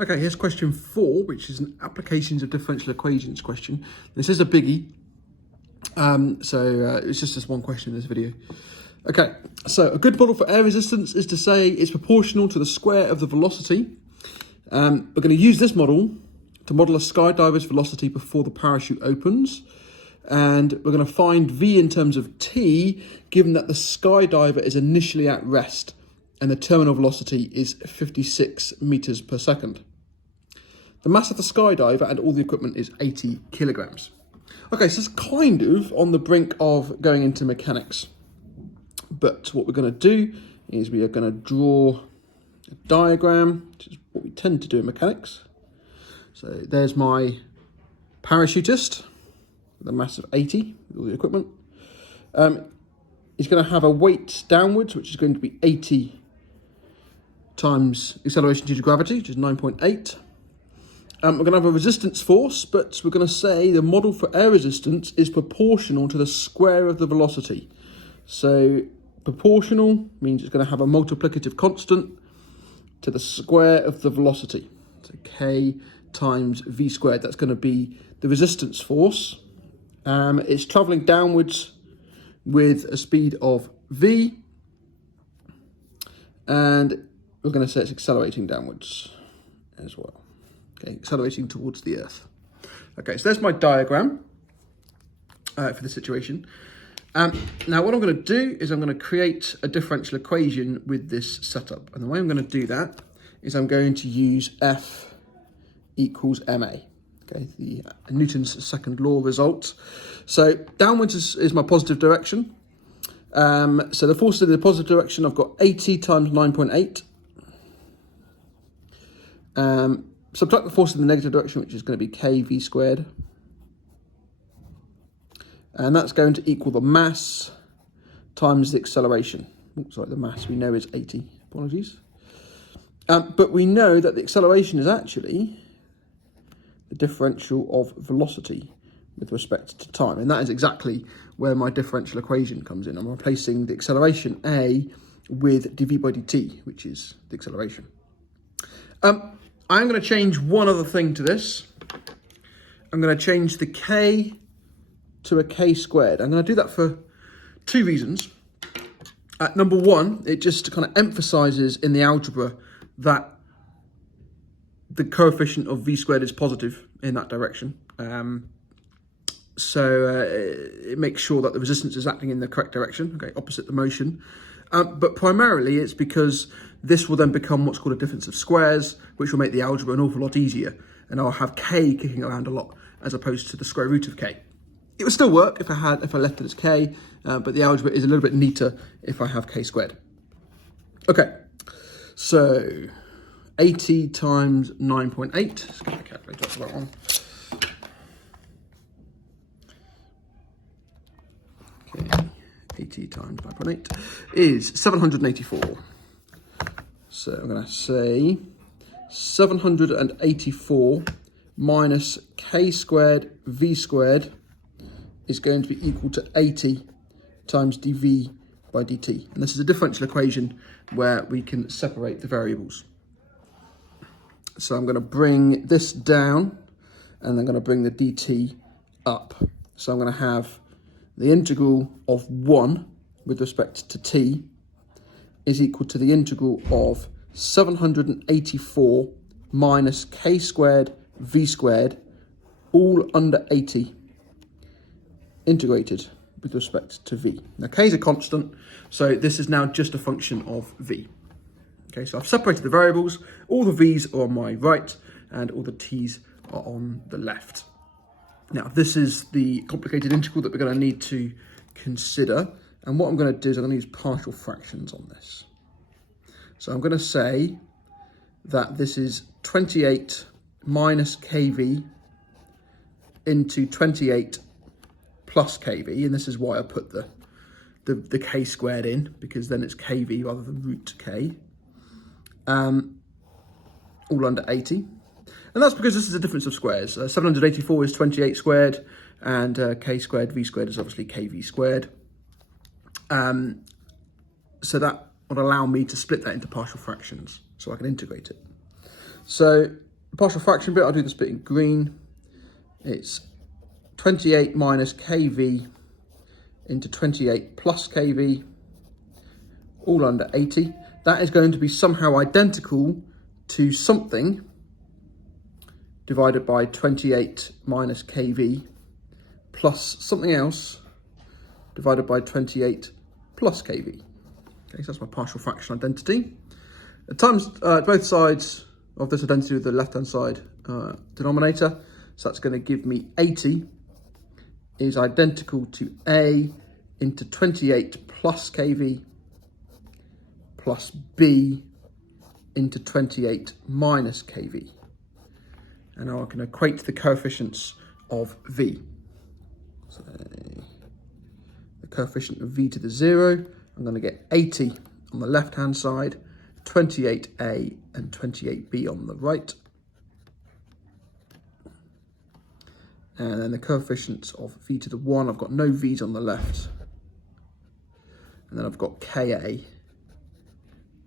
Okay, here's question 4, which is an applications of differential equations question. This is a biggie, so it's just this one question in this video. Okay, so a good model for air resistance is to say it's proportional to the square of the velocity. We're going to use this model to model a skydiver's velocity before the parachute opens. And we're going to find V in terms of t, given that the skydiver is initially at rest and the terminal velocity is 56 meters per second. The mass of the skydiver and all the equipment is 80 kilograms. Okay, so it's kind of on the brink of going into mechanics. But what we're going to do is we are going to draw a diagram, which is what we tend to do in mechanics. So there's my parachutist, with a mass of 80 with all the equipment. He's going to have a weight downwards, which is going to be 80 times acceleration due to gravity, which is 9.8. We're going to have a resistance force, but we're going to say the model for air resistance is proportional to the square of the velocity. So proportional means it's going to have a multiplicative constant to the square of the velocity. So K times V squared, that's going to be the resistance force. It's travelling downwards with a speed of V, and we're going to say it's accelerating downwards as well. Okay, accelerating towards the Earth. Okay, so there's my diagram for the situation. Now what I'm going to do is I'm going to create a differential equation with this setup. And the way I'm going to do that is I'm going to use F equals ma. Okay, the Newton's second law result. So downwards is my positive direction. So the force in the positive direction, I've got 80 times 9.8. Subtract the force in the negative direction, which is going to be kv squared. And that's going to equal the mass times the acceleration. Oops, sorry, the mass we know is 80. Apologies. But we know that the acceleration is actually the differential of velocity with respect to time. And that is exactly where my differential equation comes in. I'm replacing the acceleration A with dv by dt, which is the acceleration. I'm going to change one other thing to this. I'm going to change the k to a k squared. I'm going to do that for two reasons. Number one, it just kind of emphasizes in the algebra that the coefficient of v squared is positive in that direction. So it makes sure that the resistance is acting in the correct direction, okay, opposite the motion. But primarily it's because this will then become what's called a difference of squares, which will make the algebra an awful lot easier. And I'll have k kicking around a lot as opposed to the square root of k. It would still work if I left it as k, but the algebra is a little bit neater if I have k squared. Okay, so 80 times 9.8. Let's get the calculator for that one. Okay, 80 times 9.8 is 784. So I'm going to say 784 minus k squared v squared is going to be equal to 80 times dv by dt. And this is a differential equation where we can separate the variables. So I'm going to bring this down and I'm going to bring the dt up. So I'm going to have the integral of 1 with respect to t is equal to the integral of 784 minus k squared v squared, all under 80, integrated with respect to v. Now k is a constant, so this is now just a function of v. Okay, so I've separated the variables. All the v's are on my right and all the t's are on the left. Now this is the complicated integral that we're going to need to consider, and what I'm going to do is I'm going to use partial fractions on this. So I'm going to say that this is 28 minus kv into 28 plus kv, and this is why I put the k squared in, because then it's kv rather than root k, all under 80. And that's because this is a difference of squares. 784 is 28 squared, and k squared v squared is obviously kv squared. So that would allow me to split that into partial fractions, so I can integrate it. So the partial fraction bit, I'll do this bit in green. It's 28 minus kV into 28 plus kV, all under 80. That is going to be somehow identical to something divided by 28 minus kV plus something else divided by 28 plus kV. Okay, so that's my partial fraction identity. It times both sides of this identity with the left-hand side denominator. So that's going to give me 80 is identical to A into 28 plus kV plus B into 28 minus kV. And now I can equate the coefficients of V. So the coefficient of V to the 0, I'm going to get 80 on the left-hand side, 28A and 28B on the right. And then the coefficients of V to the 1, I've got no V's on the left. And then I've got Ka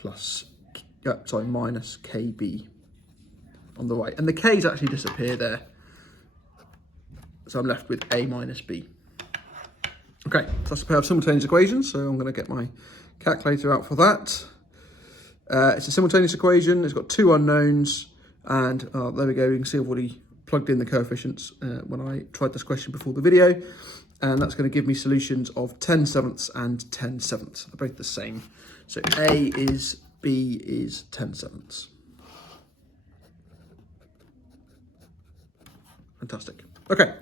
minus Kb on the right. And the K's actually disappear there. So I'm left with A minus B. Okay, so that's a pair of simultaneous equations. So I'm going to get my calculator out for that. It's a simultaneous equation. It's got two unknowns. And there we go. You can see I've already plugged in the coefficients when I tried this question before the video. And that's going to give me solutions of 10/7 and 10/7. They're both the same. So A is B is 10/7. Fantastic. Okay,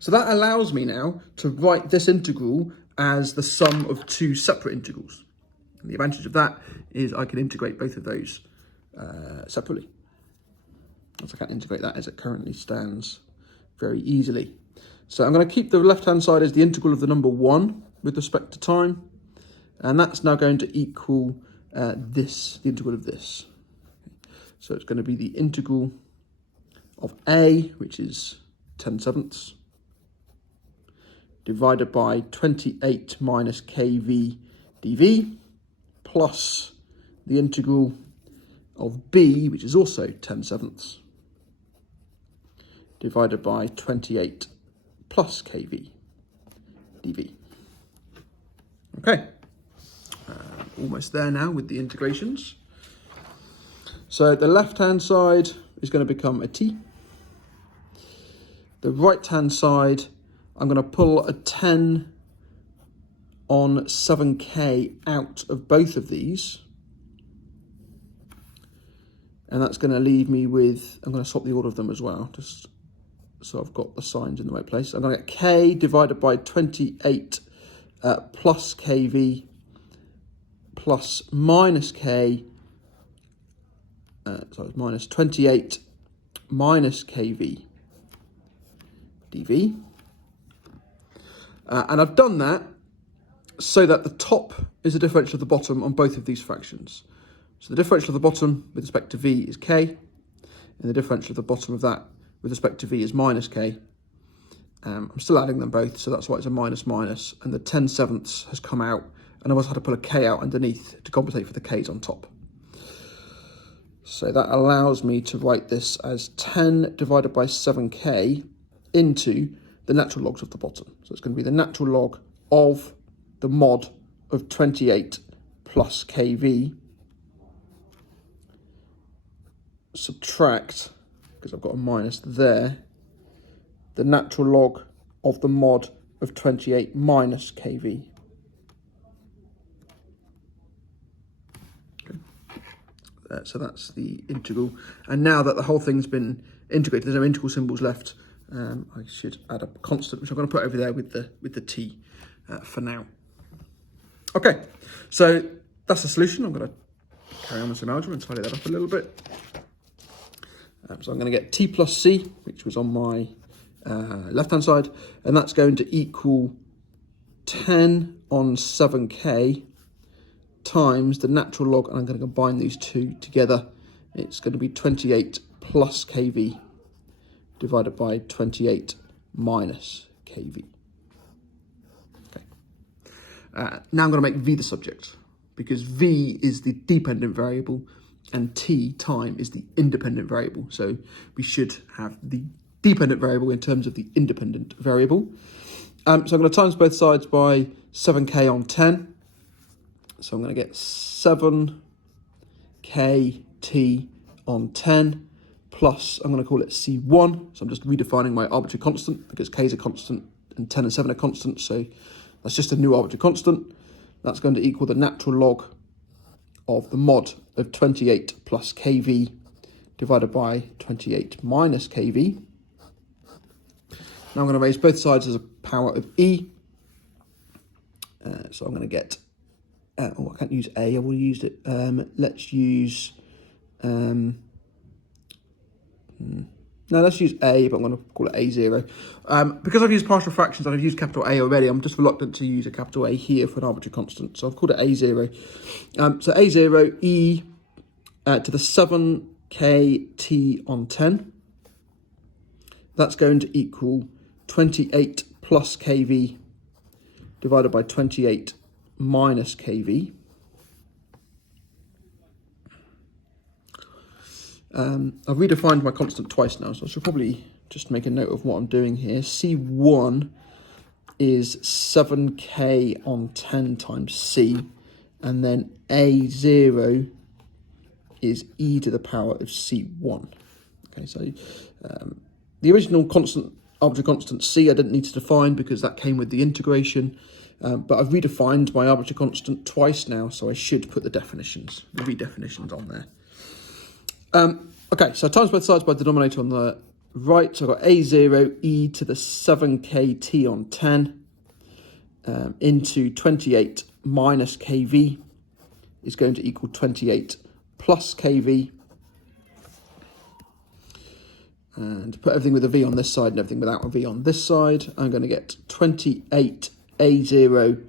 so that allows me now to write this integral as the sum of two separate integrals. And the advantage of that is I can integrate both of those separately. So I can integrate that as it currently stands very easily. So I'm going to keep the left-hand side as the integral of the number 1 with respect to time. And that's now going to equal the integral of this. So it's going to be the integral of A, which is 10/7, divided by 28 minus kV dV, plus the integral of B, which is also 10/7, divided by 28 plus kV dV. Okay, almost there now with the integrations. So the left-hand side is going to become a T. The right-hand side, I'm going to pull a 10 on 7k out of both of these. And that's going to leave me with, I'm going to swap the order of them as well, just so I've got the signs in the right place. I'm going to get k divided by 28 plus kV plus minus k, minus 28 minus kV dV. And I've done that so that the top is the differential of the bottom on both of these fractions. So the differential of the bottom with respect to V is k, and the differential of the bottom of that with respect to V is minus k. I'm still adding them both, so that's why it's a minus minus, and the 10/7 has come out, and I've also had to pull a k out underneath to compensate for the k's on top. So that allows me to write this as 10 divided by 7k into the natural logs of the bottom. So it's going to be the natural log of the mod of 28 plus kV, subtract, because I've got a minus there, the natural log of the mod of 28 minus kV. Okay. So that's the integral. And now that the whole thing's been integrated, there's no integral symbols left. I should add a constant, which I'm going to put over there with the t for now. Okay, so that's the solution. I'm going to carry on with some algebra and tidy that up a little bit. So I'm going to get t plus c, which was on my left-hand side, and that's going to equal 10 on 7k times the natural log, and I'm going to combine these two together. It's going to be 28 plus kV divided by 28 minus kV. Okay. Now I'm going to make v the subject, because v is the dependent variable and t, time, is the independent variable. So we should have the dependent variable in terms of the independent variable. So I'm going to times both sides by 7k on 10. So I'm going to get 7kt on 10 plus, I'm going to call it C1. So I'm just redefining my arbitrary constant because k is a constant and 10 and 7 are constants. So that's just a new arbitrary constant. That's going to equal the natural log of the mod of 28 plus kV divided by 28 minus kV. Now I'm going to raise both sides as a power of e. So I'm going to get, I can't use a, I've already used it. Let's use, no, let's use a, but I'm going to call it a0. Because I've used partial fractions and I've used capital A already, I'm just reluctant to use a capital A here for an arbitrary constant. So I've called it a0. So a0 e to the 7kt on 10. That's going to equal 28 plus kV divided by 28 minus kV. I've redefined my constant twice now, so I should probably just make a note of what I'm doing here. C1 is 7k on 10 times c, and then a0 is e to the power of c1. Okay, so the original constant, arbitrary constant c, I didn't need to define because that came with the integration. But I've redefined my arbitrary constant twice now, so I should put the redefinitions on there. Okay, so times both sides by the denominator on the right. So I've got a0 e to the 7kt on 10 into 28 minus kV is going to equal 28 plus kV. And put everything with a v on this side and everything without a v on this side. I'm going to get 28 a0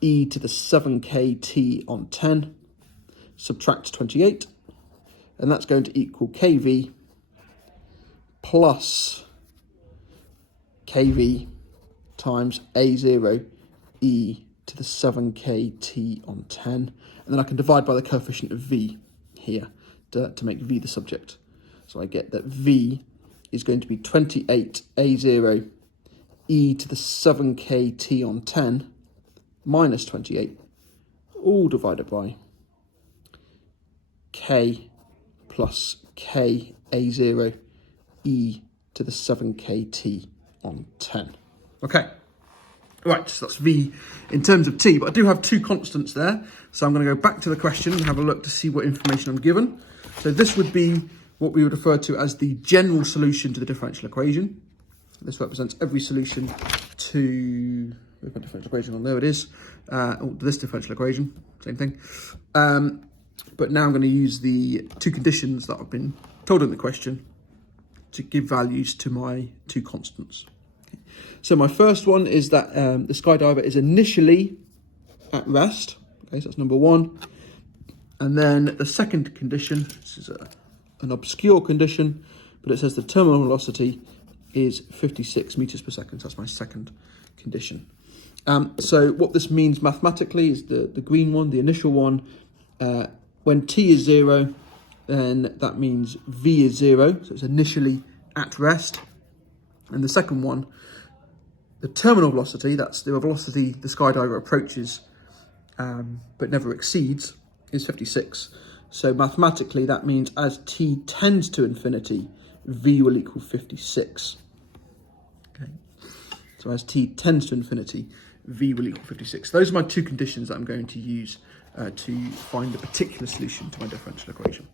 e to the 7kt on 10, subtract 28, and that's going to equal kV plus kV times a0 e to the 7kt on 10. And then I can divide by the coefficient of v here to make v the subject. So I get that v is going to be 28 a0 e to the 7kt on 10 minus 28, all divided by k plus k a0 e to the 7kt on 10. Okay, right, so that's v in terms of t, but I do have two constants there. So I'm going to go back to the question and have a look to see what information I'm given. So this would be what we would refer to as the general solution to the differential equation. This represents every solution to the differential equation. There it is. This differential equation, same thing. But now I'm going to use the two conditions that I've been told in the question to give values to my two constants. Okay. So my first one is that the skydiver is initially at rest. Okay, so that's number one. And then the second condition, this is an obscure condition, but it says the terminal velocity is 56 meters per second. So that's my second condition. So what this means mathematically is the green one, the initial one. When t is 0, then that means v is 0. So it's initially at rest. And the second one, the terminal velocity, that's the velocity the skydiver approaches but never exceeds, is 56. So mathematically that means as t tends to infinity, v will equal 56. Okay. So as t tends to infinity, v will equal 56. Those are my two conditions that I'm going to use to find the particular solution to my differential equation.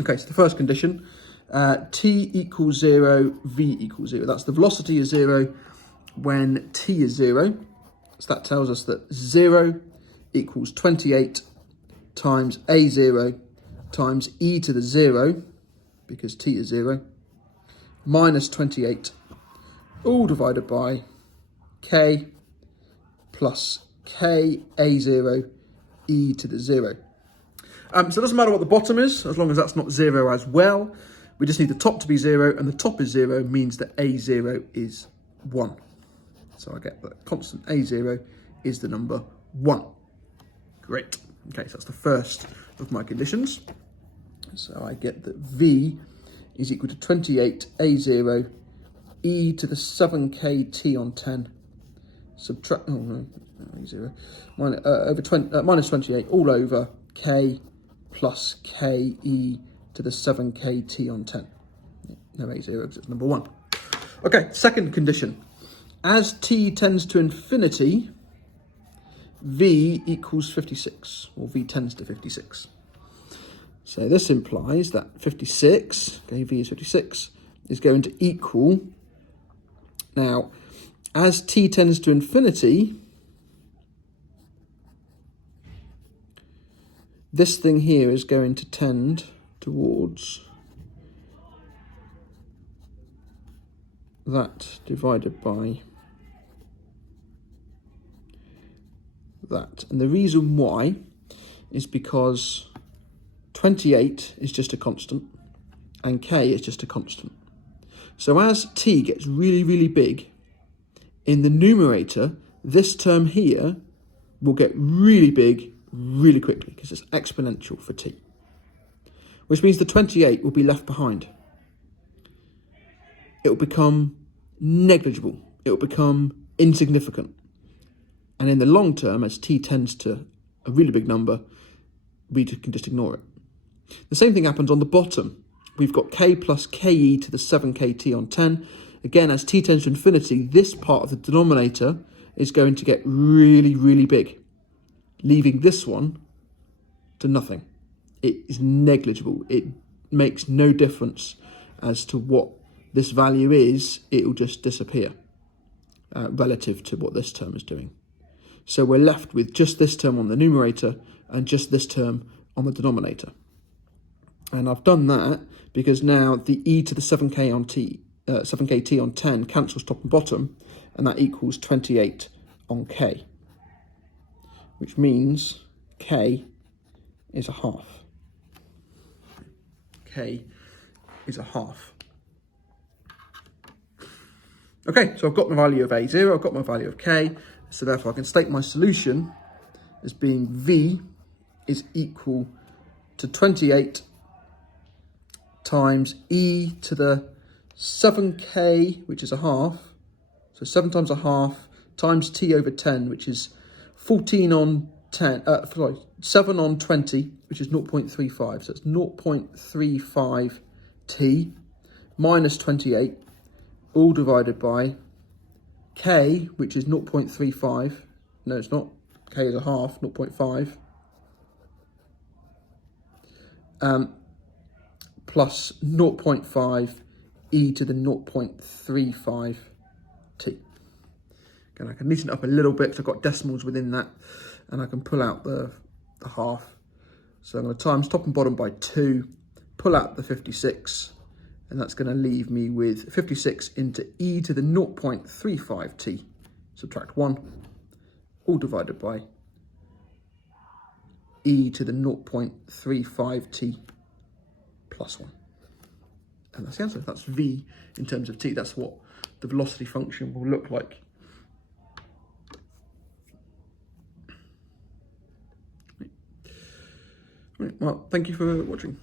Okay, so the first condition, t equals 0, v equals 0. That's the velocity is 0 when t is 0. So that tells us that 0 equals 28 times a0 times e to the 0, because t is 0, minus 28, all divided by k plus k a0 e to the 0. So it doesn't matter what the bottom is, as long as that's not 0 as well. We just need the top to be 0, and the top is 0 means that a0 is 1. So I get that constant a0 is the number 1. Great. Okay, so that's the first of my conditions. So I get that v is equal to 28 a0 e to the 7k t on 10 subtract, oh no, a0, minus 28 all over k plus k e to the 7k t on 10. No a0 because it's number 1. Okay, second condition. As t tends to infinity, v equals 56, or v tends to 56. So this implies that 56, okay, v is 56, is going to equal, now, as t tends to infinity, this thing here is going to tend towards that divided by that. And the reason why is because 28 is just a constant and k is just a constant. So as t gets really, really big, in the numerator, this term here will get really big really quickly because it's exponential for t, which means the 28 will be left behind. It will become negligible. It will become insignificant. And in the long term, as t tends to a really big number, we can just ignore it. The same thing happens on the bottom. We've got k plus ke to the 7kt on 10. Again, as t tends to infinity, this part of the denominator is going to get really, really big, leaving this one to nothing. It is negligible. It makes no difference as to what this value is. It will just disappear relative to what this term is doing. So we're left with just this term on the numerator and just this term on the denominator. And I've done that because now the e to the 7k on t, 7kt on 10 cancels top and bottom, and that equals 28 on k, which means k is a half. K is a half. Okay, so I've got my value of a0, I've got my value of k, so therefore I can state my solution as being v is equal to 28 times e to the 7k, which is a half, so 7 times a half, times t over 10, which is 14 on 10, 7 on 20, which is 0.35, so it's 0.35 t minus 28, all divided by k, which is 0.35, no it's not, k is a half, 0.5, plus 0.5 e to the 0.35 t. Again, I can neaten it up a little bit because I've got decimals within that, and I can pull out the half. So I'm going to times top and bottom by 2, pull out the 56, and that's going to leave me with 56 into e to the 0.35 t, subtract 1, all divided by e to the 0.35 t plus 1. And that's the answer. That's v in terms of t. That's what the velocity function will look like. Right, well, thank you for watching.